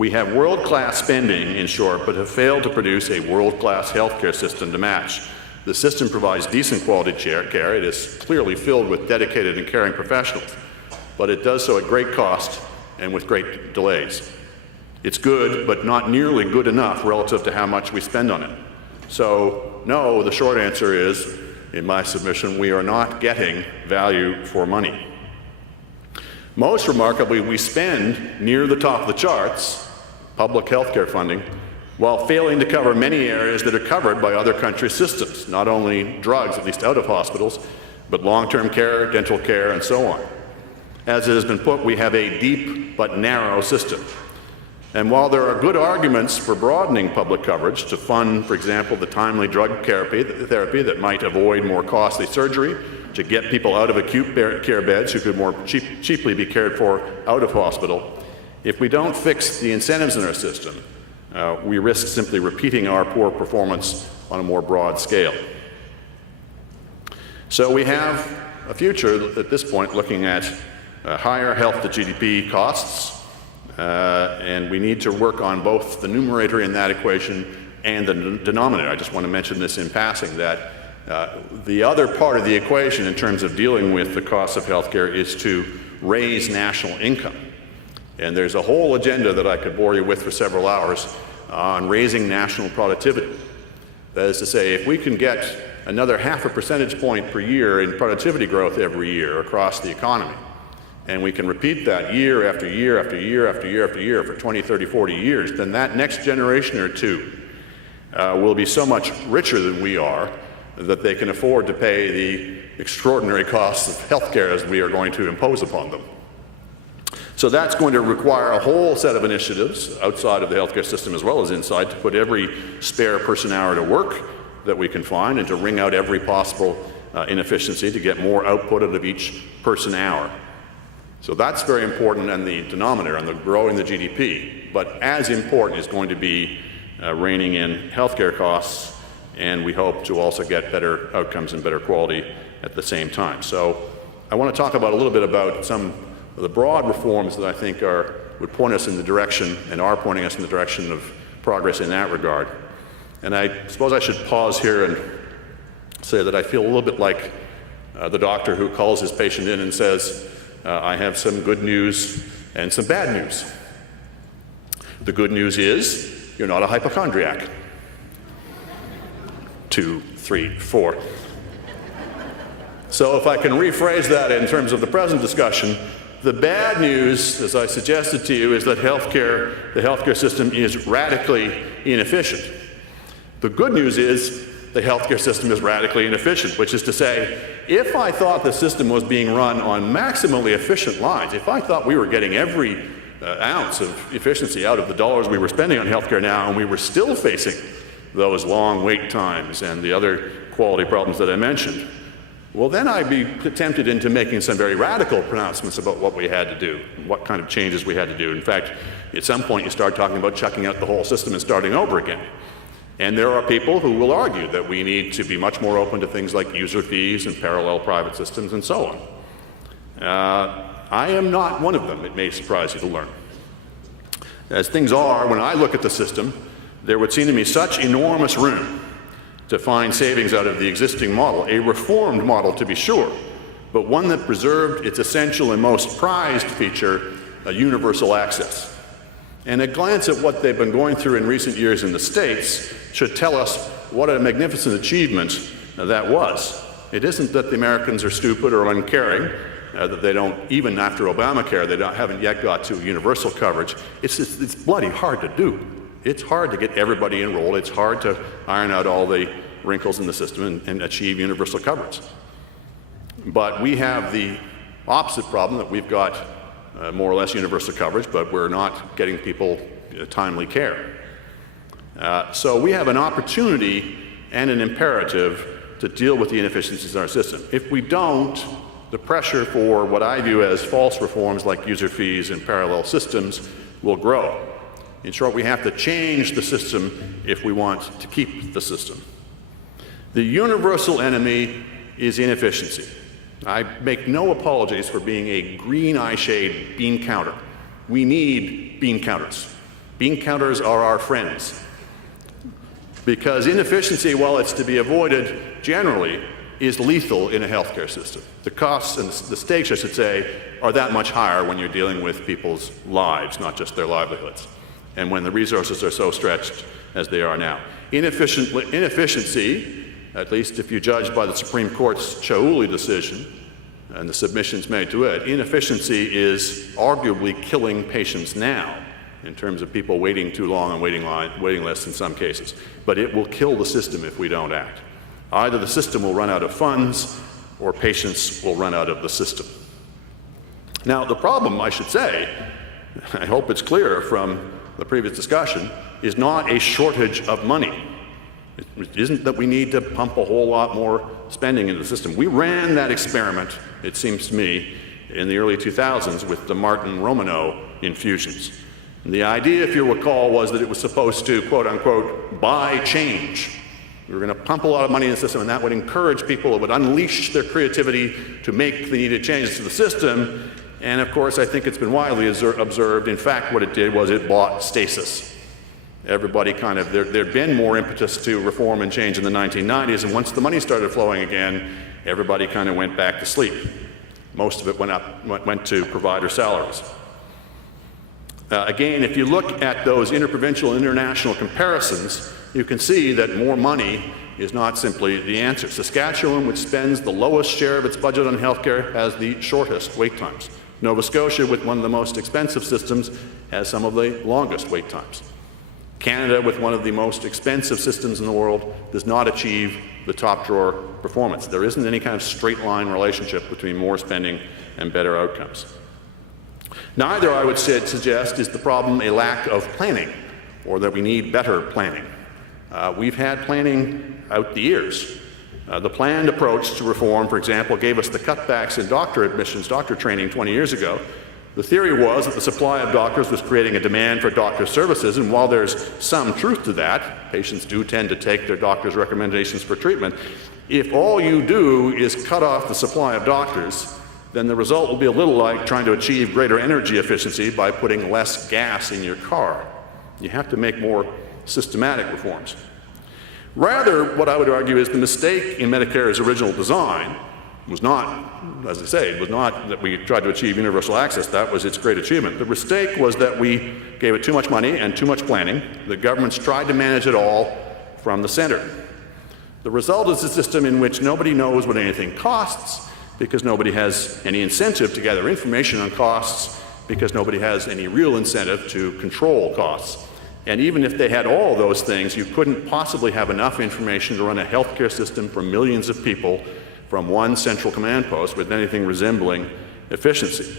We have world-class spending, in short, but have failed to produce a world-class healthcare system to match. The system provides decent quality care. It is clearly filled with dedicated and caring professionals, but it does so at great cost and with great delays. It's good, but not nearly good enough relative to how much we spend on it. So, no, the short answer is, in my submission, we are not getting value for money. Most remarkably, we spend near the top of the charts, public healthcare funding, while failing to cover many areas that are covered by other countries' systems, not only drugs, at least out of hospitals, but long-term care, dental care, and so on. As it has been put, we have a deep but narrow system. And while there are good arguments for broadening public coverage to fund, for example, the timely drug therapy that might avoid more costly surgery, to get people out of acute care beds who could more cheaply be cared for out of hospital, if we don't fix the incentives in our system, we risk simply repeating our poor performance on a more broad scale. So we have a future at this point looking at higher health to GDP costs, and we need to work on both the numerator in that equation and the denominator. I just want to mention this in passing, that the other part of the equation in terms of dealing with the cost of healthcare is to raise national income. And there's a whole agenda that I could bore you with for several hours on raising national productivity. That is to say, if we can get another 0.5 percentage point per year in productivity growth every year across the economy, and we can repeat that year after year after year after year after year for 20, 30, 40 years, then that next generation or two will be so much richer than we are that they can afford to pay the extraordinary costs of healthcare as we are going to impose upon them. So that's going to require a whole set of initiatives outside of the healthcare system as well as inside to put every spare person hour to work that we can find and to wring out every possible inefficiency to get more output out of each person hour. So that's very important on the denominator, on the growing the GDP. But as important is going to be reining in healthcare costs, and we hope to also get better outcomes and better quality at the same time. So I want to talk about a little bit about some of the broad reforms that I think would point us in the direction and are pointing us in the direction of progress in that regard. And I suppose I should pause here and say that I feel a little bit like the doctor who calls his patient in and says, I have some good news and some bad news. The good news is you're not a hypochondriac. 2, 3, 4. So if I can rephrase that in terms of the present discussion, the bad news, as I suggested to you, is that the healthcare system is radically inefficient. The good news is the healthcare system is radically inefficient, which is to say, if I thought the system was being run on maximally efficient lines, if I thought we were getting every ounce of efficiency out of the dollars we were spending on healthcare now, and we were still facing those long wait times and the other quality problems that I mentioned, well, then I'd be tempted into making some very radical pronouncements about what we had to do, what kind of changes we had to do. In fact, at some point you start talking about chucking out the whole system and starting over again. And there are people who will argue that we need to be much more open to things like user fees and parallel private systems and so on. I am not one of them, it may surprise you to learn. As things are, when I look at the system, there would seem to me such enormous room to find savings out of the existing model, a reformed model to be sure, but one that preserved its essential and most prized feature, universal access. And a glance at what they've been going through in recent years in the States should tell us what a magnificent achievement that was. It isn't that the Americans are stupid or uncaring, that they don't, even after Obamacare, they haven't yet got to universal coverage. It's bloody hard to do. It's hard to get everybody enrolled. It's hard to iron out all the wrinkles in the system and achieve universal coverage. But we have the opposite problem, that we've got more or less universal coverage, but we're not getting people timely care. So we have an opportunity and an imperative to deal with the inefficiencies in our system. If we don't, the pressure for what I view as false reforms like user fees and parallel systems will grow. In short, we have to change the system if we want to keep the system. The universal enemy is inefficiency. I make no apologies for being a green eye shade bean counter. We need bean counters. Bean counters are our friends. Because inefficiency, while it's to be avoided generally, is lethal in a healthcare system. The costs and the stakes, I should say, are that much higher when you're dealing with people's lives, not just their livelihoods, and when the resources are so stretched as they are now. Inefficiency, at least if you judge by the Supreme Court's Chaouli decision and the submissions made to it, inefficiency is arguably killing patients now in terms of people waiting too long on waiting lists in some cases. But it will kill the system if we don't act. Either the system will run out of funds or patients will run out of the system. Now, the problem, I should say, I hope it's clear from the previous discussion, is not a shortage of money. It isn't that we need to pump a whole lot more spending into the system. We ran that experiment, it seems to me, in the early 2000s with the Martin Romano infusions. And the idea, if you recall, was that it was supposed to, quote unquote, buy change. We were going to pump a lot of money in the system, and that would encourage people, it would unleash their creativity to make the needed changes to the system. And of course, I think it's been widely observed, in fact, what it did was it bought stasis. Everybody kind of, there'd been more impetus to reform and change in the 1990s, and once the money started flowing again, everybody kind of went back to sleep. Most of it went to provider salaries. Again, if you look at those interprovincial and international comparisons, you can see that more money is not simply the answer. Saskatchewan, which spends the lowest share of its budget on healthcare, has the shortest wait times. Nova Scotia, with one of the most expensive systems, has some of the longest wait times. Canada, with one of the most expensive systems in the world, does not achieve the top drawer performance. There isn't any kind of straight line relationship between more spending and better outcomes. Neither, I would suggest, is the problem a lack of planning, or that we need better planning. We've had planning out the years. The planned approach to reform, for example, gave us the cutbacks in doctor admissions, doctor training 20 years ago. The theory was that the supply of doctors was creating a demand for doctor services, and while there's some truth to that, patients do tend to take their doctor's recommendations for treatment. If all you do is cut off the supply of doctors, then the result will be a little like trying to achieve greater energy efficiency by putting less gas in your car. You have to make more systematic reforms. Rather, what I would argue is the mistake in Medicare's original design was not, as I say, it was not that we tried to achieve universal access. That was its great achievement. The mistake was that we gave it too much money and too much planning. The governments tried to manage it all from the center. The result is a system in which nobody knows what anything costs because nobody has any incentive to gather information on costs because nobody has any real incentive to control costs. And even if they had all those things, you couldn't possibly have enough information to run a healthcare system for millions of people from one central command post with anything resembling efficiency.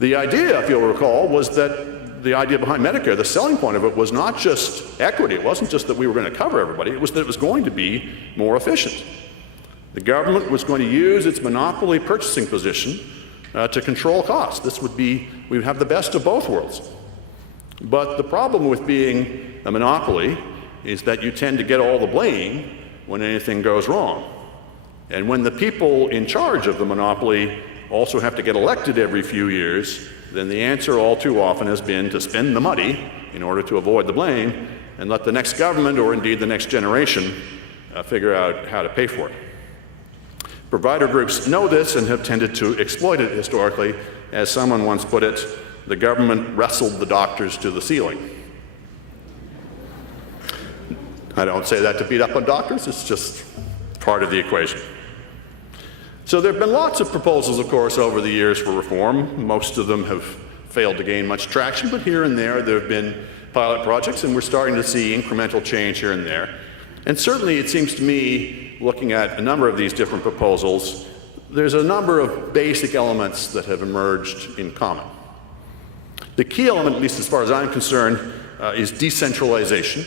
The idea, if you'll recall, was that the idea behind Medicare, the selling point of it was not just equity. It wasn't just that we were going to cover everybody. It was that it was going to be more efficient. The government was going to use its monopoly purchasing position to control costs. This would be, we would have the best of both worlds. But the problem with being a monopoly is that you tend to get all the blame when anything goes wrong. And when the people in charge of the monopoly also have to get elected every few years, then the answer all too often has been to spend the money in order to avoid the blame and let the next government, or indeed the next generation, figure out how to pay for it. Provider groups know this and have tended to exploit it historically. As someone once put it, the government wrestled the doctors to the ceiling. I don't say that to beat up on doctors, it's just part of the equation. So there have been lots of proposals, of course, over the years for reform. Most of them have failed to gain much traction, but here and there have been pilot projects, and we're starting to see incremental change here and there. And certainly it seems to me, looking at a number of these different proposals, there's a number of basic elements that have emerged in common. The key element, at least as far as I'm concerned, is decentralization,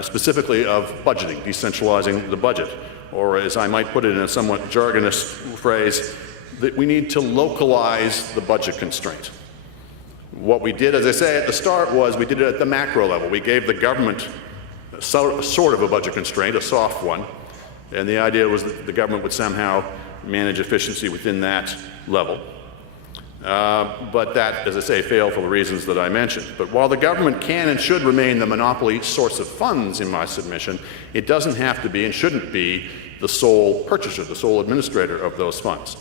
specifically of budgeting, decentralizing the budget. Or as I might put it in a somewhat jargonous phrase, that we need to localize the budget constraint. What we did, as I say at the start, was we did it at the macro level. We gave the government sort of a budget constraint, a soft one, and the idea was that the government would somehow manage efficiency within that level. But that, as I say, failed for the reasons that I mentioned. But while the government can and should remain the monopoly source of funds in my submission, it doesn't have to be and shouldn't be the sole purchaser, the sole administrator of those funds.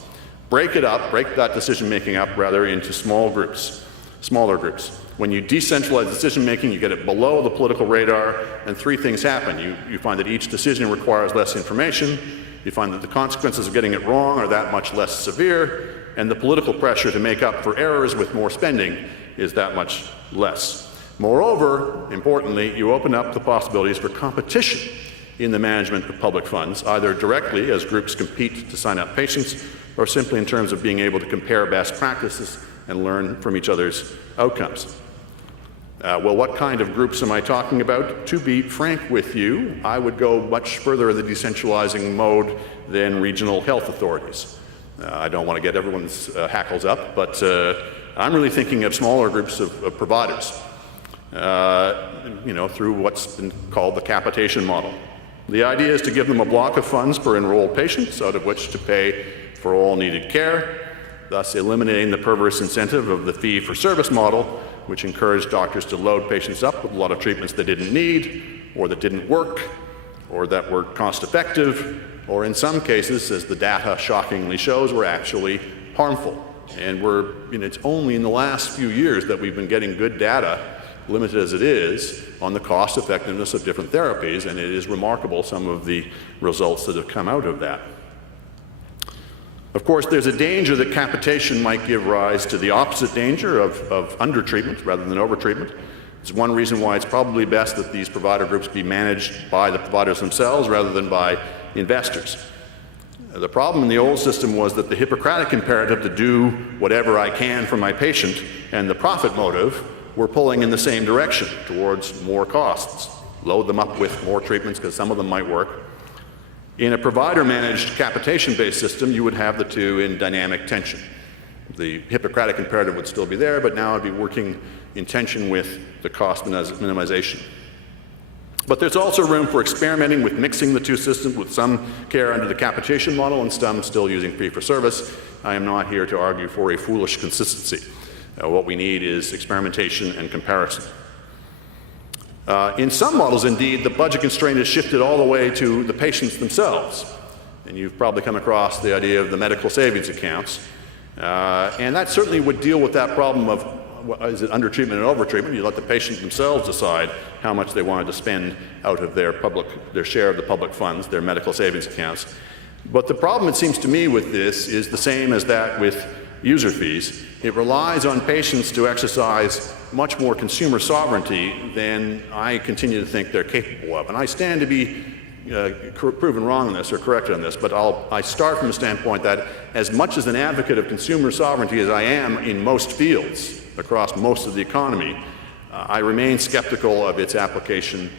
Break it up, break that decision-making up rather into smaller groups. When you decentralize decision-making, you get it below the political radar, and three things happen. You find that each decision requires less information, you find that the consequences of getting it wrong are that much less severe, and the political pressure to make up for errors with more spending is that much less. Moreover, importantly, you open up the possibilities for competition in the management of public funds, either directly as groups compete to sign up patients, or simply in terms of being able to compare best practices and learn from each other's outcomes. Well, what kind of groups am I talking about? To be frank with you, I would go much further in the decentralizing mode than regional health authorities. I don't want to get everyone's hackles up, but I'm really thinking of smaller groups of providers, through what's been called the capitation model. The idea is to give them a block of funds per enrolled patient, out of which to pay for all needed care, thus eliminating the perverse incentive of the fee-for-service model, which encouraged doctors to load patients up with a lot of treatments they didn't need, or that didn't work, or that were cost-effective, or in some cases, as the data shockingly shows, were actually harmful. And it's only in the last few years that we've been getting good data, limited as it is, on the cost-effectiveness of different therapies, and it is remarkable some of the results that have come out of that. Of course, there's a danger that capitation might give rise to the opposite danger of undertreatment rather than overtreatment. It's one reason why it's probably best that these provider groups be managed by the providers themselves rather than by investors. The problem in the old system was that the Hippocratic imperative to do whatever I can for my patient and the profit motive were pulling in the same direction towards more costs. Load them up with more treatments because some of them might work. In a provider-managed capitation-based system, you would have the two in dynamic tension. The Hippocratic imperative would still be there, but now it would be working in tension with the cost minimization. But there's also room for experimenting with mixing the two systems, with some care under the capitation model and some still using fee-for-service. I am not here to argue for a foolish consistency. What we need is experimentation and comparison. In some models, indeed, the budget constraint is shifted all the way to the patients themselves. And you've probably come across the idea of the medical savings accounts. And that certainly would deal with that problem of, is it undertreatment and overtreatment? You let the patient themselves decide how much they wanted to spend out of their share of the public funds, their medical savings accounts. But the problem, it seems to me, with this is the same as that with user fees. It relies on patients to exercise much more consumer sovereignty than I continue to think they're capable of. And I stand to be proven wrong on this or corrected on this, but I start from the standpoint that as much as an advocate of consumer sovereignty as I am in most fields across most of the economy, I remain skeptical of its application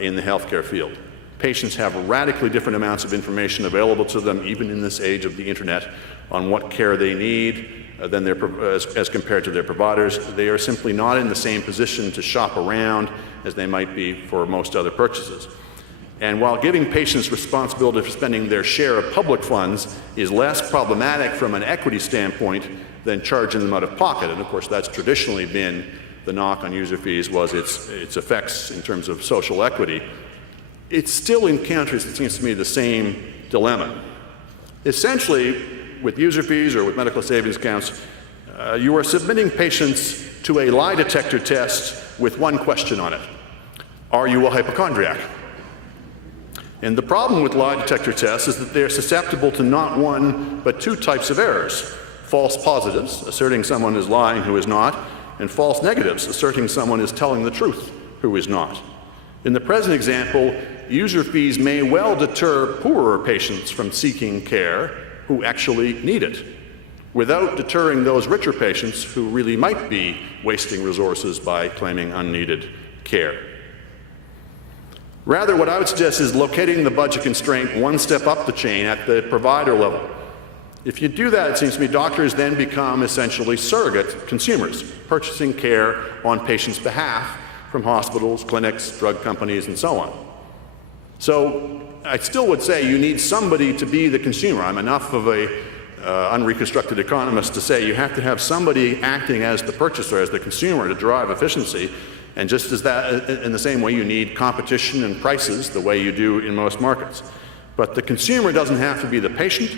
in the healthcare field. Patients have radically different amounts of information available to them, even in this age of the internet, on what care they need as compared to their providers. They are simply not in the same position to shop around as they might be for most other purchases. And while giving patients responsibility for spending their share of public funds is less problematic from an equity standpoint than charging them out of pocket, and of course that's traditionally been the knock on user fees, was its effects in terms of social equity, it still encounters, it seems to me, the same dilemma. Essentially, with user fees or with medical savings accounts, you are submitting patients to a lie detector test with one question on it. Are you a hypochondriac? And the problem with lie detector tests is that they're susceptible to not one, but two types of errors. False positives, asserting someone is lying who is not, and false negatives, asserting someone is telling the truth who is not. In the present example, user fees may well deter poorer patients from seeking care who actually need it, without deterring those richer patients who really might be wasting resources by claiming unneeded care. Rather, what I would suggest is locating the budget constraint one step up the chain at the provider level. If you do that, it seems to me doctors then become essentially surrogate consumers, purchasing care on patients' behalf from hospitals, clinics, drug companies, and so on. So I still would say you need somebody to be the consumer. I'm enough of a unreconstructed economists to say you have to have somebody acting as the purchaser, as the consumer, to drive efficiency. And just as that, in the same way, you need competition and prices the way you do in most markets. But the consumer doesn't have to be the patient,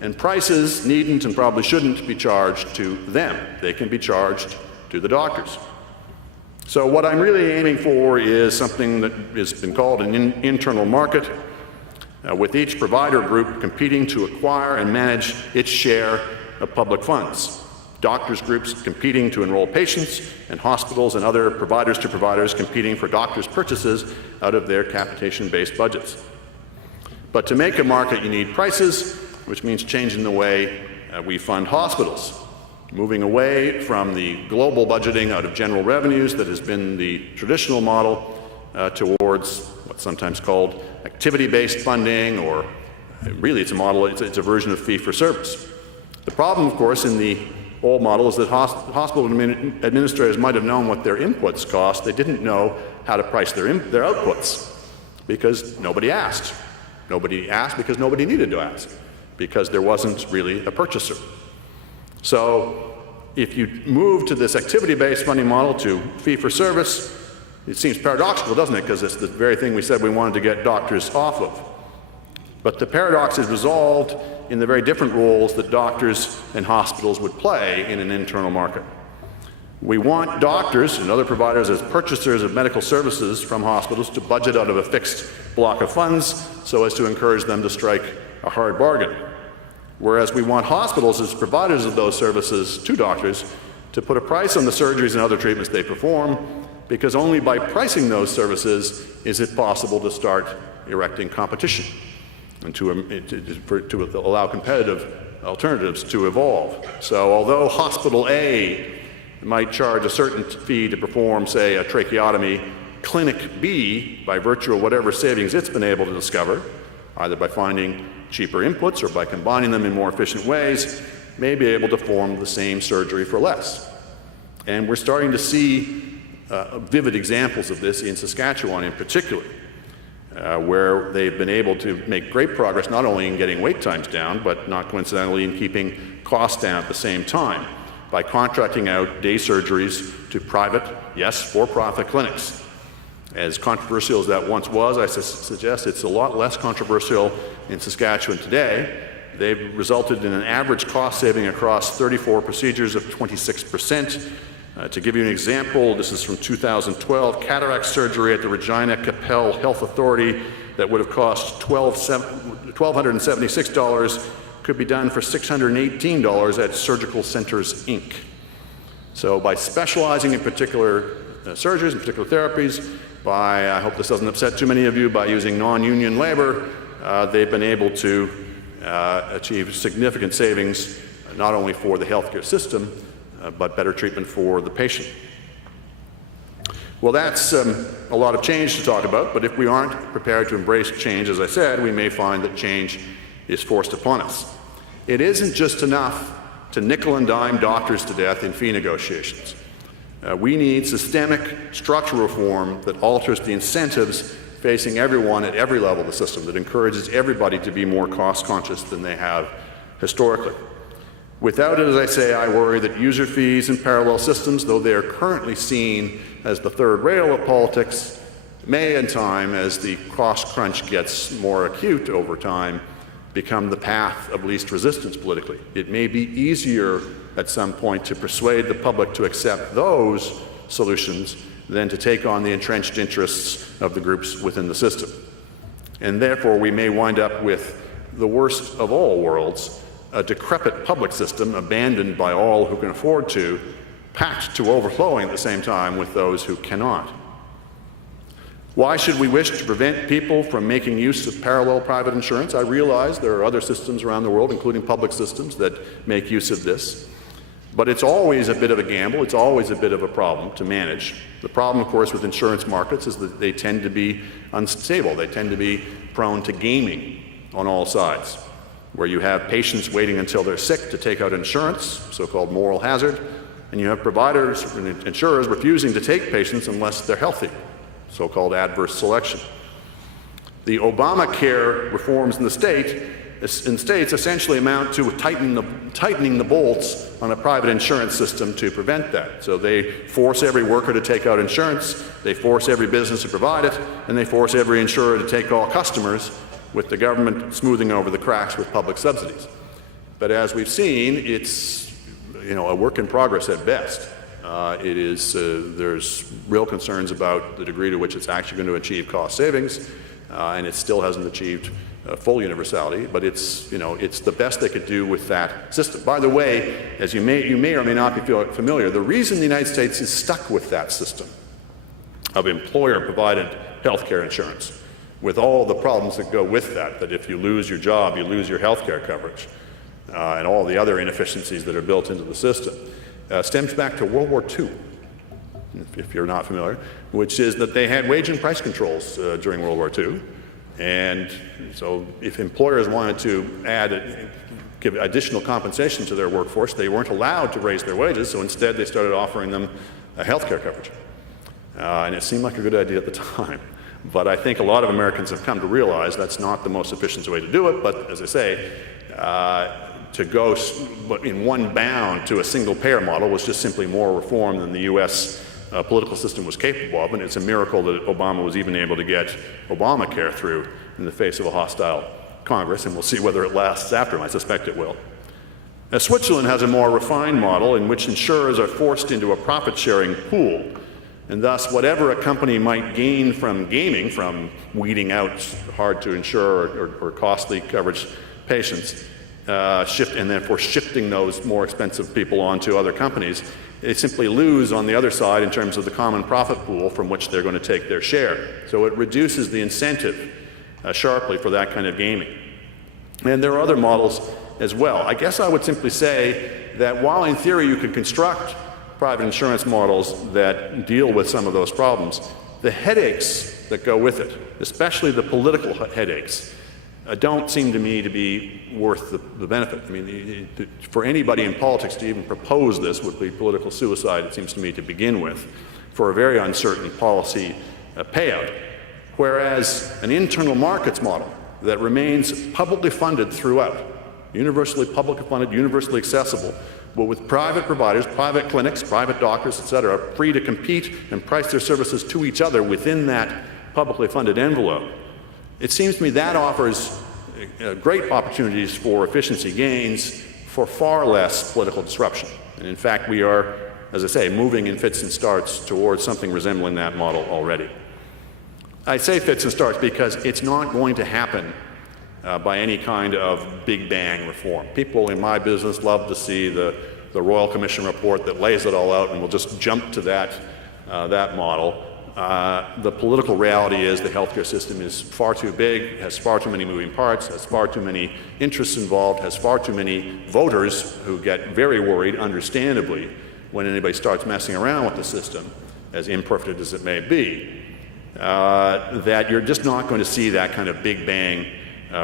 and prices needn't and probably shouldn't be charged to them. They can be charged to the doctors. So what I'm really aiming for is something that has been called an internal market, with each provider group competing to acquire and manage its share of public funds. Doctors groups competing to enroll patients, and hospitals and other providers to providers competing for doctors' purchases out of their capitation-based budgets. But to make a market, you need prices, which means changing the way we fund hospitals, moving away from the global budgeting out of general revenues that has been the traditional model towards what's sometimes called activity-based funding, or really it's a model, it's a version of fee-for-service. The problem, of course, in the old model is that hospital administrators might have known what their inputs cost. They didn't know how to price their outputs because nobody asked. Nobody asked because nobody needed to ask, because there wasn't really a purchaser. So if you move to this activity-based funding model to fee-for-service, it seems paradoxical, doesn't it? Because it's the very thing we said we wanted to get doctors off of. But the paradox is resolved in the very different roles that doctors and hospitals would play in an internal market. We want doctors and other providers as purchasers of medical services from hospitals to budget out of a fixed block of funds so as to encourage them to strike a hard bargain. Whereas we want hospitals as providers of those services to doctors to put a price on the surgeries and other treatments they perform, because only by pricing those services is it possible to start erecting competition and to allow competitive alternatives to evolve. So although hospital A might charge a certain fee to perform, say, a tracheotomy, clinic B, by virtue of whatever savings it's been able to discover, either by finding cheaper inputs or by combining them in more efficient ways, may be able to perform the same surgery for less. And we're starting to see vivid examples of this in Saskatchewan in particular, where they've been able to make great progress not only in getting wait times down, but not coincidentally in keeping costs down at the same time by contracting out day surgeries to private, yes, for-profit clinics. As controversial as that once was, I suggest it's a lot less controversial in Saskatchewan today. They've resulted in an average cost saving across 34 procedures of 26%. To give you an example, this is from 2012, cataract surgery at the Regina Capel Health Authority that would have cost $1,276 could be done for $618 at Surgical Centers, Inc. So by specializing in particular surgeries and particular therapies, by, I hope this doesn't upset too many of you, by using non-union labor, they've been able to achieve significant savings, not only for the healthcare system, but better treatment for the patient. Well, that's a lot of change to talk about, but if we aren't prepared to embrace change, as I said, we may find that change is forced upon us. It isn't just enough to nickel and dime doctors to death in fee negotiations. We need systemic structural reform that alters the incentives facing everyone at every level of the system, that encourages everybody to be more cost conscious than they have historically. Without it, as I say, I worry that user fees and parallel systems, though they are currently seen as the third rail of politics, may in time, as the cost crunch gets more acute over time, become the path of least resistance politically. It may be easier at some point to persuade the public to accept those solutions than to take on the entrenched interests of the groups within the system. And therefore, we may wind up with the worst of all worlds, a decrepit public system abandoned by all who can afford to, packed to overflowing at the same time with those who cannot. Why should we wish to prevent people from making use of parallel private insurance? I realize there are other systems around the world, including public systems, that make use of this. But it's always a bit of a gamble. It's always a bit of a problem to manage. The problem, of course, with insurance markets is that they tend to be unstable. They tend to be prone to gaming on all sides, where you have patients waiting until they're sick to take out insurance, so-called moral hazard, and you have providers and insurers refusing to take patients unless they're healthy, so-called adverse selection. The Obamacare reforms in the state in states essentially amount to tightening the bolts on a private insurance system to prevent that. So they force every worker to take out insurance, they force every business to provide it, and they force every insurer to take all customers, with the government smoothing over the cracks with public subsidies. But as we've seen, it's a work in progress at best. There's real concerns about the degree to which it's actually going to achieve cost savings, and it still hasn't achieved full universality, but it's the best they could do with that system. By the way, as you may or may not be familiar, the reason the United States is stuck with that system of employer-provided health care insurance, with all the problems that go with that if you lose your job, you lose your health care coverage, and all the other inefficiencies that are built into the system, stems back to World War II, if you're not familiar, which is that they had wage and price controls during World War II. And so if employers wanted to give additional compensation to their workforce, they weren't allowed to raise their wages, so instead they started offering them health care coverage. And it seemed like a good idea at the time. But I think a lot of Americans have come to realize that's not the most efficient way to do it, but as I say, to go in one bound to a single payer model was just simply more reform than the U.S. Political system was capable of, and it's a miracle that Obama was even able to get Obamacare through in the face of a hostile Congress, and we'll see whether it lasts after him. I suspect it will. Switzerland has a more refined model in which insurers are forced into a profit-sharing pool, and thus whatever a company might gain from gaming, from weeding out hard-to-insure or costly coverage patients, and therefore shifting those more expensive people onto other companies, they simply lose on the other side in terms of the common profit pool from which they're going to take their share. So it reduces the incentive sharply for that kind of gaming. And there are other models as well. I guess I would simply say that while in theory you could construct private insurance models that deal with some of those problems, the headaches that go with it, especially the political headaches, don't seem to me to be worth the benefit. I mean, for anybody in politics to even propose this would be political suicide, it seems to me, to begin with, for a very uncertain policy payout. Whereas an internal markets model that remains publicly funded throughout, universally publicly funded, universally accessible, but with private providers, private clinics, private doctors, et cetera, free to compete and price their services to each other within that publicly funded envelope, it seems to me that offers great opportunities for efficiency gains for far less political disruption. And in fact, we are, as I say, moving in fits and starts towards something resembling that model already. I say fits and starts because it's not going to happen by any kind of big bang reform. People in my business love to see the Royal Commission report that lays it all out, and we'll just jump to that model. The political reality is the healthcare system is far too big, has far too many moving parts, has far too many interests involved, has far too many voters who get very worried, understandably, when anybody starts messing around with the system, as imperfect as it may be, that you're just not going to see that kind of big bang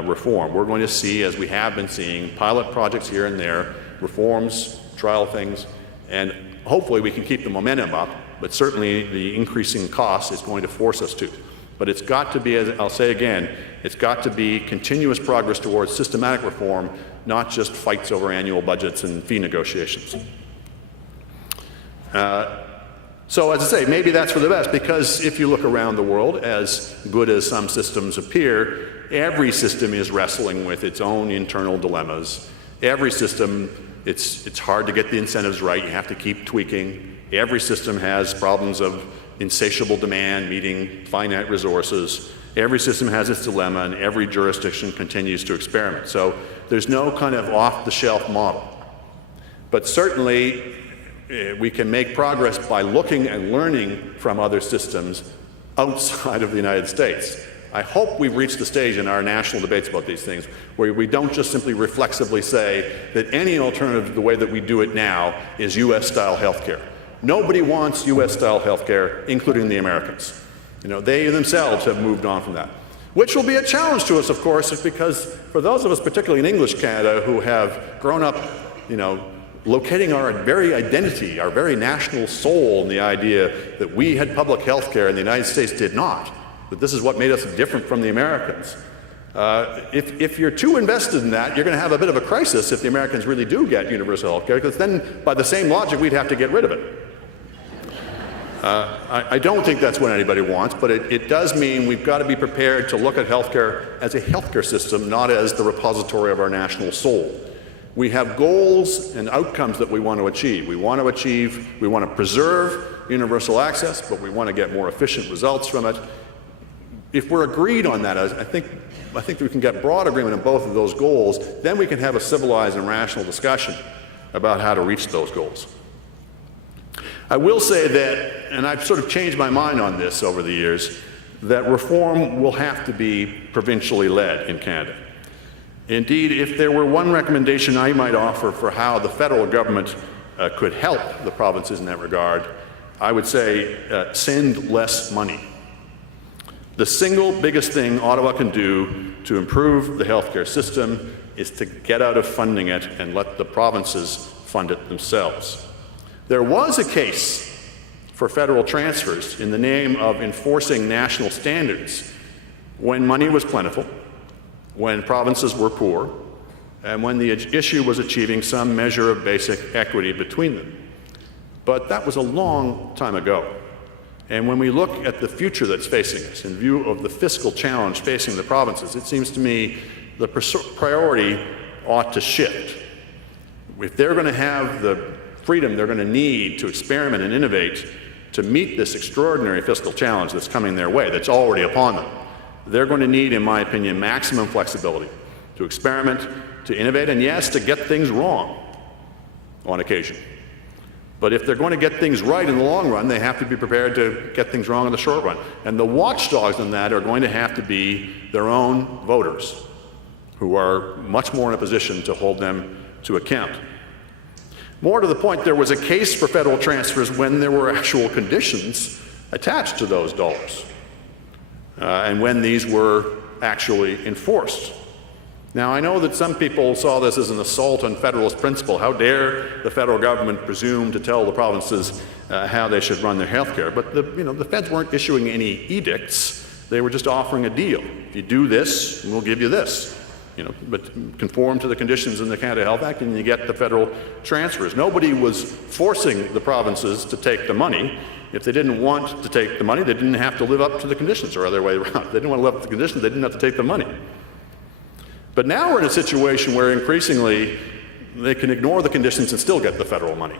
reform. We're going to see, as we have been seeing, pilot projects here and there, reforms, trial things, and hopefully we can keep the momentum up. But certainly the increasing cost is going to force us to. But it's got to be, as I'll say again, it's got to be continuous progress towards systematic reform, not just fights over annual budgets and fee negotiations. So as I say, maybe that's for the best, because if you look around the world, as good as some systems appear, every system is wrestling with its own internal dilemmas. Every system, it's hard to get the incentives right. You have to keep tweaking. Every system has problems of insatiable demand meeting finite resources. Every system has its dilemma, and every jurisdiction continues to experiment. So there's no kind of off-the-shelf model. But certainly, we can make progress by looking and learning from other systems outside of the United States. I hope we've reached the stage in our national debates about these things where we don't just simply reflexively say that any alternative to the way that we do it now is U.S.-style healthcare. Nobody wants U.S.-style healthcare, including the Americans. They themselves have moved on from that, which will be a challenge to us, of course, because for those of us, particularly in English Canada, who have grown up, locating our very identity, our very national soul in the idea that we had public health care and the United States did not, that this is what made us different from the Americans. If you're too invested in that, you're going to have a bit of a crisis if the Americans really do get universal health care, because then, by the same logic, we'd have to get rid of it. I don't think that's what anybody wants, but it does mean we've got to be prepared to look at healthcare as a healthcare system, not as the repository of our national soul. We have goals and outcomes that we want to achieve. We want to preserve universal access, but we want to get more efficient results from it. If we're agreed on that, I think we can get broad agreement on both of those goals, then we can have a civilized and rational discussion about how to reach those goals. I will say that, and I've sort of changed my mind on this over the years, that reform will have to be provincially led in Canada. Indeed, if there were one recommendation I might offer for how the federal government could help the provinces in that regard, I would say send less money. The single biggest thing Ottawa can do to improve the healthcare system is to get out of funding it and let the provinces fund it themselves. There was a case for federal transfers in the name of enforcing national standards when money was plentiful, when provinces were poor, and when the issue was achieving some measure of basic equity between them. But that was a long time ago. And when we look at the future that's facing us, in view of the fiscal challenge facing the provinces, it seems to me the priority ought to shift. If they're going to have the freedom they're going to need to experiment and innovate to meet this extraordinary fiscal challenge that's coming their way, that's already upon them, they're going to need, in my opinion, maximum flexibility to experiment, to innovate, and yes, to get things wrong on occasion. But if they're going to get things right in the long run, they have to be prepared to get things wrong in the short run. And the watchdogs on that are going to have to be their own voters, who are much more in a position to hold them to account. More to the point, there was a case for federal transfers when there were actual conditions attached to those dollars, and when these were actually enforced. Now, I know that some people saw this as an assault on federalist principle. How dare the federal government presume to tell the provinces how they should run their health care? But the feds weren't issuing any edicts. They were just offering a deal. If you do this, we'll give you this. But conform to the conditions in the Canada Health Act and you get the federal transfers. Nobody was forcing the provinces to take the money. If they didn't want to take the money, they didn't have to live up to the conditions, or other way around. If they didn't want to live up to the conditions, they didn't have to take the money. But now we're in a situation where increasingly they can ignore the conditions and still get the federal money.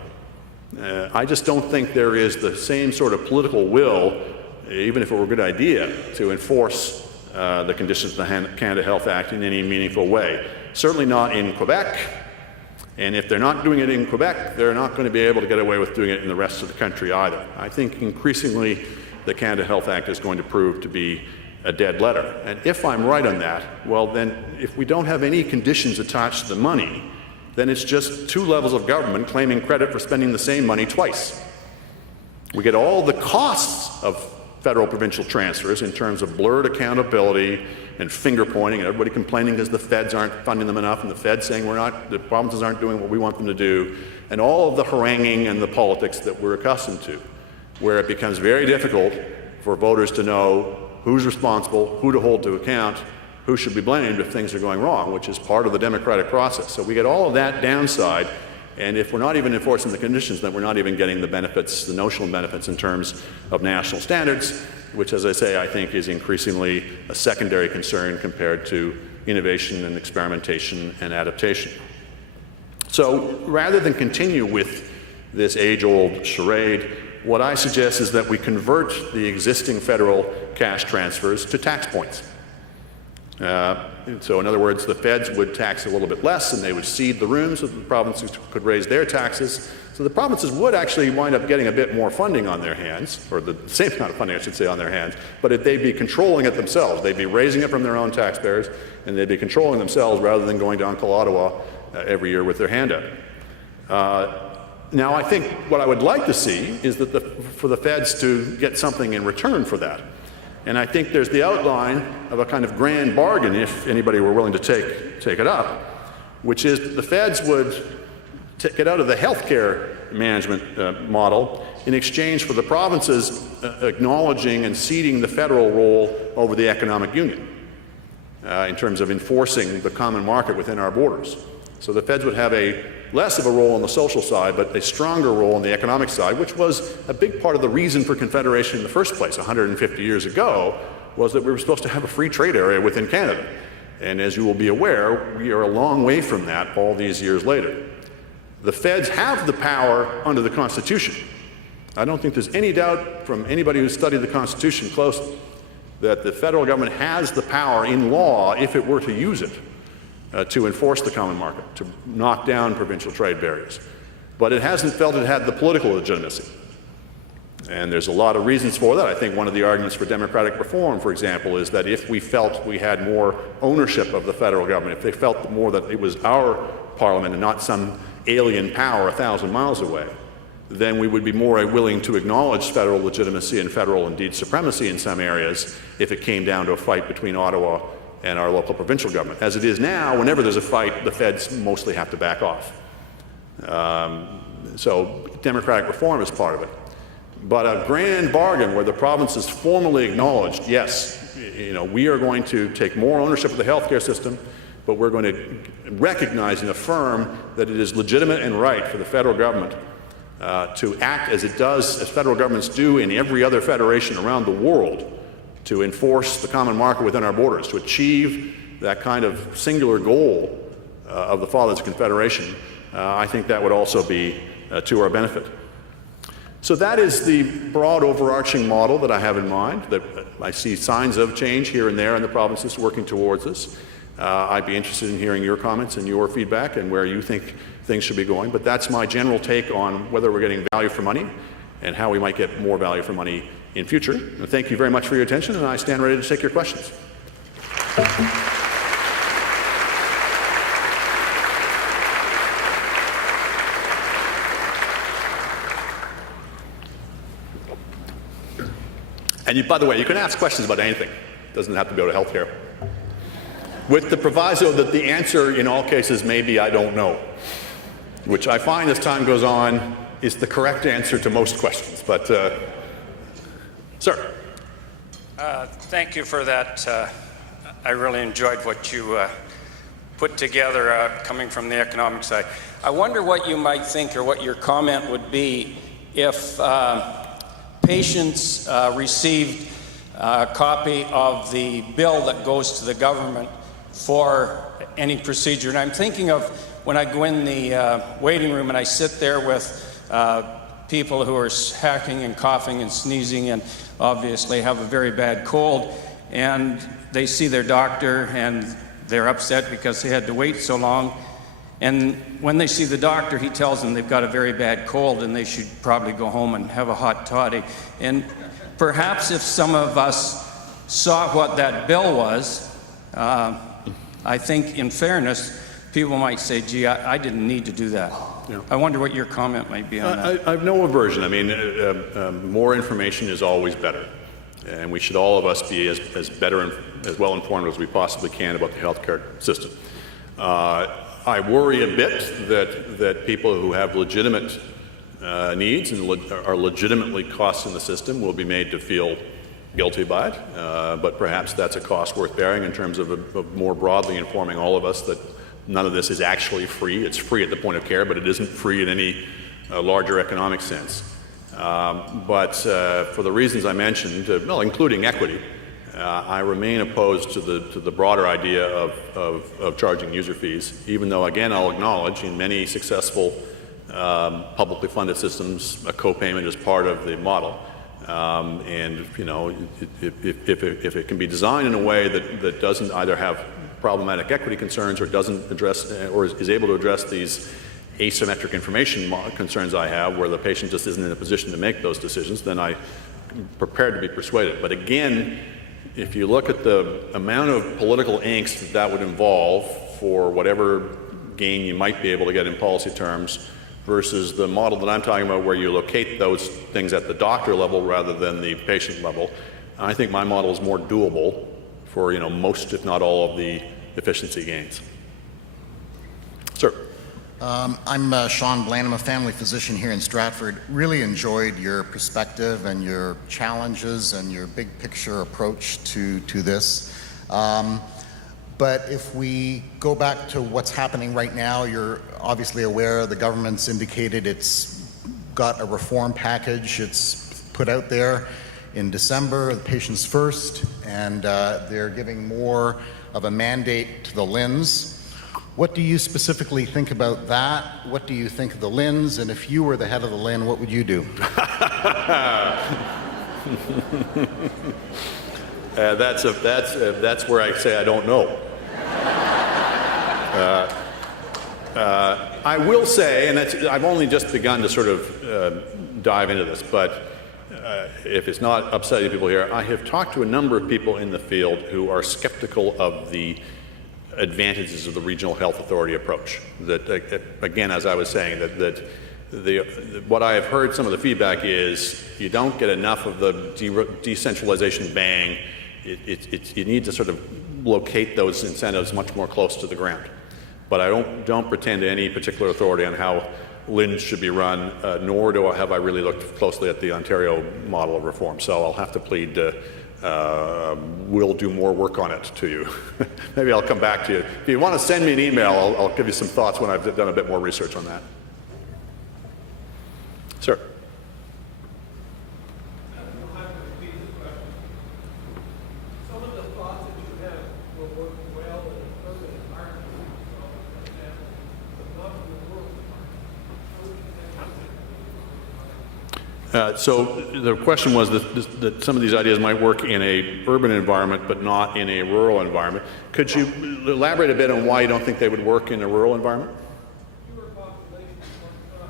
I just don't think there is the same sort of political will, even if it were a good idea, to enforce the conditions of the Canada Health Act in any meaningful way. Certainly not in Quebec, and if they're not doing it in Quebec, they're not going to be able to get away with doing it in the rest of the country either. I think increasingly the Canada Health Act is going to prove to be a dead letter. And if I'm right on that, well then, if we don't have any conditions attached to the money, then it's just two levels of government claiming credit for spending the same money twice. We get all the costs of federal provincial transfers in terms of blurred accountability and finger pointing, and everybody complaining because the feds aren't funding them enough, and the feds saying the provinces aren't doing what we want them to do, and all of the haranguing and the politics that we're accustomed to, where it becomes very difficult for voters to know who's responsible, who to hold to account, who should be blamed if things are going wrong, which is part of the democratic process. So we get all of that downside, and if we're not even enforcing the conditions, then we're not even getting the benefits, the notional benefits in terms of national standards, which, as I say, I think is increasingly a secondary concern compared to innovation and experimentation and adaptation. So rather than continue with this age-old charade, what I suggest is that we convert the existing federal cash transfers to tax points. So in other words, the feds would tax a little bit less and they would cede the room so that the provinces could raise their taxes. So the provinces would actually wind up getting a bit more funding on their hands, or the same amount of funding, I should say, on their hands, but they'd be controlling it themselves. They'd be raising it from their own taxpayers, and they'd be controlling themselves rather than going to Uncle Ottawa every year with their hand out. Now, I think what I would like to see is that for the feds to get something in return for that. And I think there's the outline of a kind of grand bargain, if anybody were willing to take it up, which is the feds would get out of the healthcare management model in exchange for the provinces acknowledging and ceding the federal role over the economic union. in terms of enforcing the common market within our borders. So the feds would have less of a role on the social side, but a stronger role on the economic side, which was a big part of the reason for Confederation in the first place 150 years ago, was that we were supposed to have a free trade area within Canada. And as you will be aware, we are a long way from that all these years later. The feds have the power under the Constitution. I don't think there's any doubt from anybody who's studied the Constitution closely that the federal government has the power in law, if it were to use it, to enforce the common market, to knock down provincial trade barriers. But it hasn't felt it had the political legitimacy. And there's a lot of reasons for that. I think one of the arguments for democratic reform, for example, is that if we felt we had more ownership of the federal government, if they felt more that it was our parliament and not some alien power 1,000 miles away, then we would be more willing to acknowledge federal legitimacy and federal, indeed, supremacy in some areas if it came down to a fight between Ottawa and our local provincial government. As it is now, whenever there's a fight, the feds mostly have to back off. So democratic reform is part of it. But a grand bargain where the province is formally acknowledged, yes, we are going to take more ownership of the healthcare system, but we're going to recognize and affirm that it is legitimate and right for the federal government to act as it does, as federal governments do in every other federation around the world, to enforce the common market within our borders, to achieve that kind of singular goal of the Fathers of Confederation. I think that would also be to our benefit. So that is the broad overarching model that I have in mind, that I see signs of change here and there in the provinces working towards this. I'd be interested in hearing your comments and your feedback and where you think things should be going, but that's my general take on whether we're getting value for money and how we might get more value for money in future. And thank you very much for your attention, and I stand ready to take your questions. And by the way, you can ask questions about anything. It doesn't have to go to healthcare. With the proviso that the answer in all cases may be, I don't know, which I find as time goes on is the correct answer to most questions. But, sir. Thank you for that. I really enjoyed what you put together coming from the economic side. I wonder what you might think or what your comment would be if patients received a copy of the bill that goes to the government for any procedure. And I'm thinking of when I go in the waiting room and I sit there with people who are hacking and coughing and sneezing and obviously have a very bad cold, and they see their doctor and they're upset because they had to wait so long. And when they see the doctor, he tells them they've got a very bad cold and they should probably go home and have a hot toddy. And perhaps if some of us saw what that bill was, I think in fairness, people might say, gee, I didn't need to do that. Yeah. I wonder what your comment might be on that. I have no aversion. I mean, more information is always better. And we should all of us be as better and as well informed as we possibly can about the healthcare system. I worry a bit that people who have legitimate needs and are legitimately costs in the system will be made to feel guilty by it, but perhaps that's a cost worth bearing in terms of more broadly informing all of us that none of this is actually free. It's free at the point of care, but it isn't free in any larger economic sense. But for the reasons I mentioned, well, including equity, I remain opposed to the broader idea of charging user fees, even though, again, I'll acknowledge in many successful publicly funded systems, a co-payment is part of the model. And, you know, if it can be designed in a way that doesn't either have problematic equity concerns or doesn't address or is able to address these asymmetric information concerns I have, where the patient just isn't in a position to make those decisions, then I'm prepared to be persuaded. But again, if you look at the amount of political angst that would involve for whatever gain you might be able to get in policy terms versus the model that I'm talking about where you locate those things at the doctor level rather than the patient level, I think my model is more doable for, you know, most, if not all, of the efficiency gains. Sir. I'm Sean Blaine. I'm a family physician here in Stratford. Really enjoyed your perspective and your challenges and your big picture approach to this. But if we go back to what's happening right now, you're obviously aware the government's indicated it's got a reform package. It's put out there in December, the Patients First, and they're giving more of a mandate to the LHINs. What do you specifically think about that? What do you think of the LHINs? And if you were the head of the LHIN, what would you do? That's where I say I don't know. I will say, and I've only just begun to sort of dive into this, but if it's not upsetting people here, I have talked to a number of people in the field who are skeptical of the advantages of the regional health authority approach. That, again, as I was saying, what I have heard, some of the feedback is you don't get enough of the decentralization bang. You need to sort of locate those incentives much more close to the ground. But I don't pretend to any particular authority on how LHINs should be run, nor have I really looked closely at the Ontario model of reform. So I'll have to plead we'll do more work on it to you. Maybe I'll come back to you. If you want to send me an email, I'll give you some thoughts when I've done a bit more research on that. Sir. Some of the thoughts that you have will work well in an urban environment. So, for example, but not in the rural environment. So the question was that some of these ideas might work in a urban environment but not in a rural environment. Could you elaborate a bit on why you don't think they would work in a rural environment? Fewer population per son.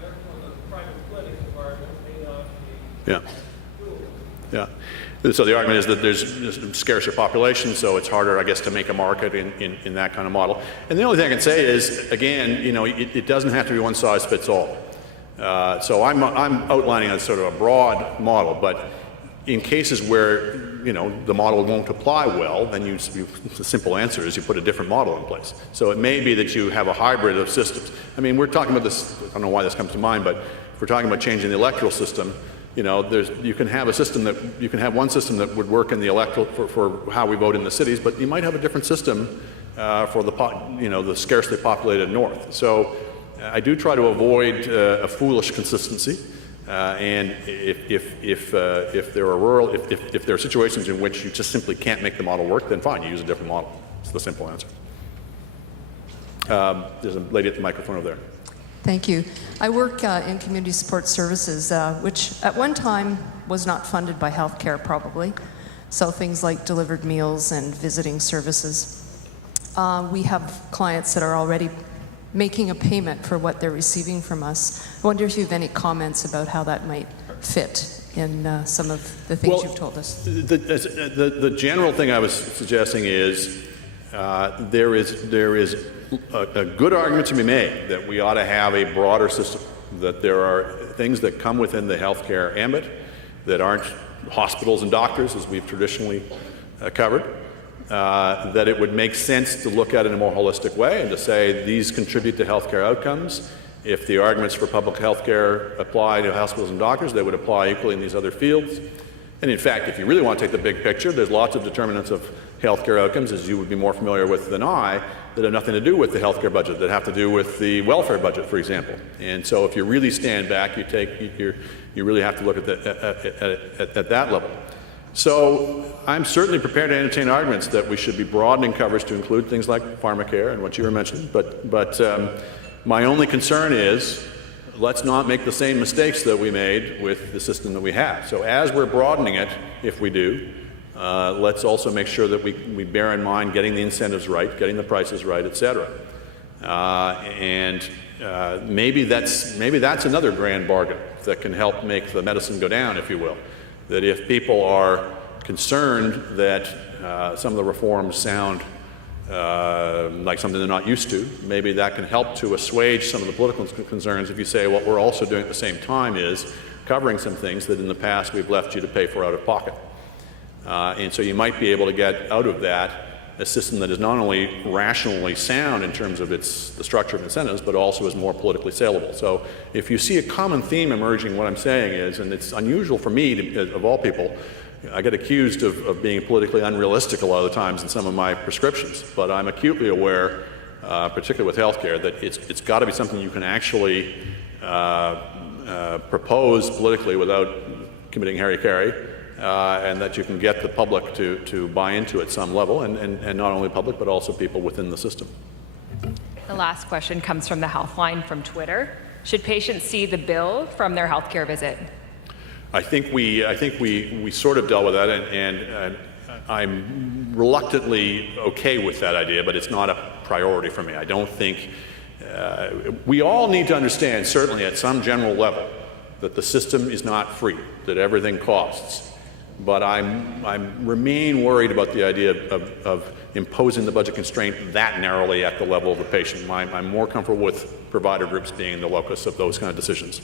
Therefore, the private clinic environment may not be rural. Yeah. So the argument is that there's scarcer population, so it's harder, I guess, to make a market in that kind of model. And the only thing I can say is, again, it doesn't have to be one size fits all. So I'm outlining a sort of a broad model, but in cases where the model won't apply well, then the simple answer is you put a different model in place. So it may be that you have a hybrid of systems. I mean, we're talking about this. I don't know why this comes to mind, but if we're talking about changing the electoral system, you can have one system that would work in the electoral for how we vote in the cities, but you might have a different system for the sparsely populated north. So I do try to avoid a foolish consistency, and if there are situations in which you just simply can't make the model work, then fine, you use a different model. It's the simple answer. There's a lady at the microphone over there. Thank you. I work in community support services, which at one time was not funded by healthcare, probably. So things like delivered meals and visiting services. We have clients that are already making a payment for what they're receiving from us. I wonder if you have any comments about how that might fit in some of the things you've told us. The general thing I was suggesting is there is a good argument to be made that we ought to have a broader system, that there are things that come within the healthcare ambit that aren't hospitals and doctors, as we've traditionally covered. That it would make sense to look at it in a more holistic way and to say these contribute to healthcare outcomes. If the arguments for public healthcare apply to hospitals and doctors, they would apply equally in these other fields. And in fact, if you really want to take the big picture, there's lots of determinants of healthcare outcomes, as you would be more familiar with than I, that have nothing to do with the healthcare budget, that have to do with the welfare budget, for example. And so if you really stand back, you really have to look at that level. So I'm certainly prepared to entertain arguments that we should be broadening coverage to include things like pharmacare and what you were mentioning. But my only concern is let's not make the same mistakes that we made with the system that we have. So as we're broadening it, if we do, let's also make sure that we bear in mind getting the incentives right, getting the prices right, et cetera. Maybe that's another grand bargain that can help make the medicine go down, if you will. That if people are concerned that some of the reforms sound like something they're not used to, maybe that can help to assuage some of the political concerns if you say what we're also doing at the same time is covering some things that in the past we've left you to pay for out of pocket. And so you might be able to get out of that a system that is not only rationally sound in terms of the structure of incentives, but also is more politically saleable. So if you see a common theme emerging, what I'm saying is, and it's unusual for me, of all people, I get accused of being politically unrealistic a lot of the times in some of my prescriptions, but I'm acutely aware, particularly with healthcare, that it's got to be something you can actually propose politically without committing hara-kiri, and that you can get the public to buy into at some level, and not only public, but also people within the system. The last question comes from the Healthline from Twitter. Should patients see the bill from their healthcare visit? I think we sort of dealt with that, and I'm reluctantly okay with that idea, but it's not a priority for me. I don't think we all need to understand, certainly at some general level, that the system is not free, that everything costs. But I remain worried about the idea of imposing the budget constraint that narrowly at the level of the patient. I'm more comfortable with provider groups being the locus of those kind of decisions.